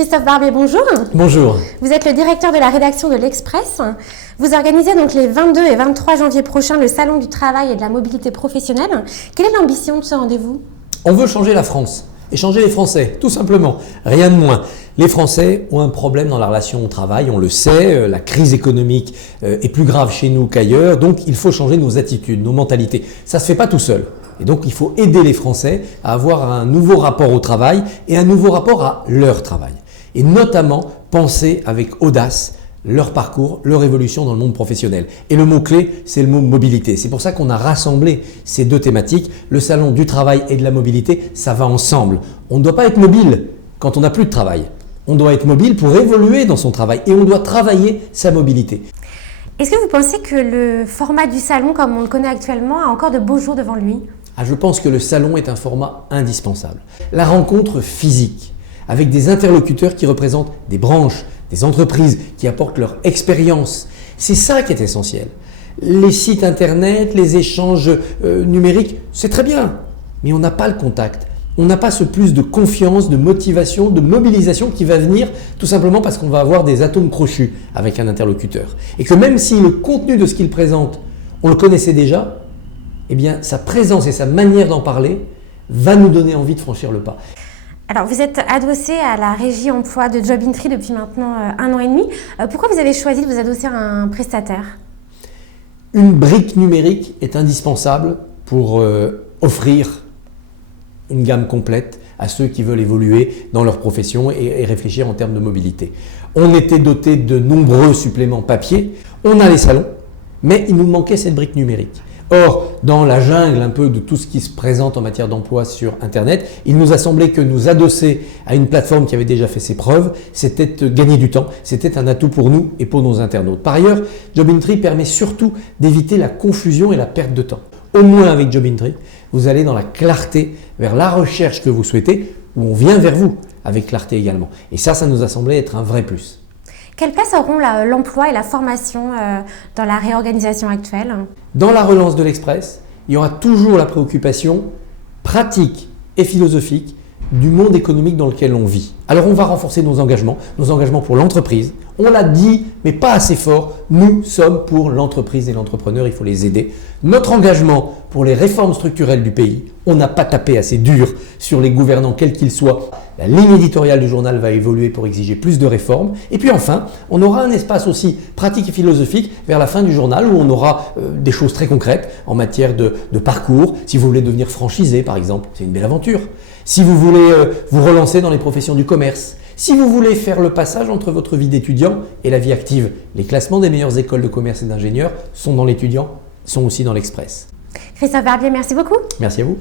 Christophe Barbier, bonjour. Bonjour. Vous êtes le directeur de la rédaction de l'Express. Vous organisez donc les 22 et 23 janvier prochains le Salon du travail et de la mobilité professionnelle. Quelle est l'ambition de ce rendez-vous? On veut changer la France et changer les Français, tout simplement, rien de moins. Les Français ont un problème dans la relation au travail, on le sait, la crise économique est plus grave chez nous qu'ailleurs, donc il faut changer nos attitudes, nos mentalités. Ça ne se fait pas tout seul. Et donc il faut aider les Français à avoir un nouveau rapport au travail et un nouveau rapport à leur travail. Et notamment penser avec audace leur parcours, leur évolution dans le monde professionnel. Et le mot-clé, c'est le mot mobilité. C'est pour ça qu'on a rassemblé ces deux thématiques. Le salon du travail et de la mobilité, ça va ensemble. On ne doit pas être mobile quand on n'a plus de travail. On doit être mobile pour évoluer dans son travail et on doit travailler sa mobilité. Est-ce que vous pensez que le format du salon, comme on le connaît actuellement, a encore de beaux jours devant lui? Je pense que le salon est un format indispensable. La rencontre physique, avec des interlocuteurs qui représentent des branches, des entreprises, qui apportent leur expérience, c'est ça qui est essentiel. Les sites internet, les échanges numériques, c'est très bien, mais on n'a pas le contact. On n'a pas ce plus de confiance, de motivation, de mobilisation qui va venir tout simplement parce qu'on va avoir des atomes crochus avec un interlocuteur. Et que même si le contenu de ce qu'il présente, on le connaissait déjà, eh bien sa présence et sa manière d'en parler va nous donner envie de franchir le pas. Alors, vous êtes adossé à la régie emploi de Jobintry depuis maintenant 1 an et demi. Pourquoi vous avez choisi de vous adosser à un prestataire? Une brique numérique est indispensable pour offrir une gamme complète à ceux qui veulent évoluer dans leur profession et réfléchir en termes de mobilité. On était doté de nombreux suppléments papier, on a les salons, mais il nous manquait cette brique numérique. Or, dans la jungle un peu de tout ce qui se présente en matière d'emploi sur Internet, il nous a semblé que nous adosser à une plateforme qui avait déjà fait ses preuves, c'était gagner du temps, c'était un atout pour nous et pour nos internautes. Par ailleurs, Jobintry permet surtout d'éviter la confusion et la perte de temps. Au moins avec Jobintry, vous allez dans la clarté vers la recherche que vous souhaitez, où on vient vers vous avec clarté également. Et ça nous a semblé être un vrai plus. Quelle place auront l'emploi et la formation dans la réorganisation actuelle? Dans la relance de l'Express, il y aura toujours la préoccupation pratique et philosophique du monde économique dans lequel on vit. Alors on va renforcer nos engagements pour l'entreprise. On l'a dit, mais pas assez fort, nous sommes pour l'entreprise et l'entrepreneur, il faut les aider. Notre engagement pour les réformes structurelles du pays, on n'a pas tapé assez dur sur les gouvernants quels qu'ils soient. La ligne éditoriale du journal va évoluer pour exiger plus de réformes. Et puis enfin, on aura un espace aussi pratique et philosophique vers la fin du journal où on aura des choses très concrètes en matière de parcours. Si vous voulez devenir franchisé par exemple, c'est une belle aventure. Si vous voulez vous relancer dans les professions du commerce, si vous voulez faire le passage entre votre vie d'étudiant et la vie active, les classements des meilleures écoles de commerce et d'ingénieurs sont dans l'étudiant, sont aussi dans l'Express. Christophe Barbier, merci beaucoup. Merci à vous.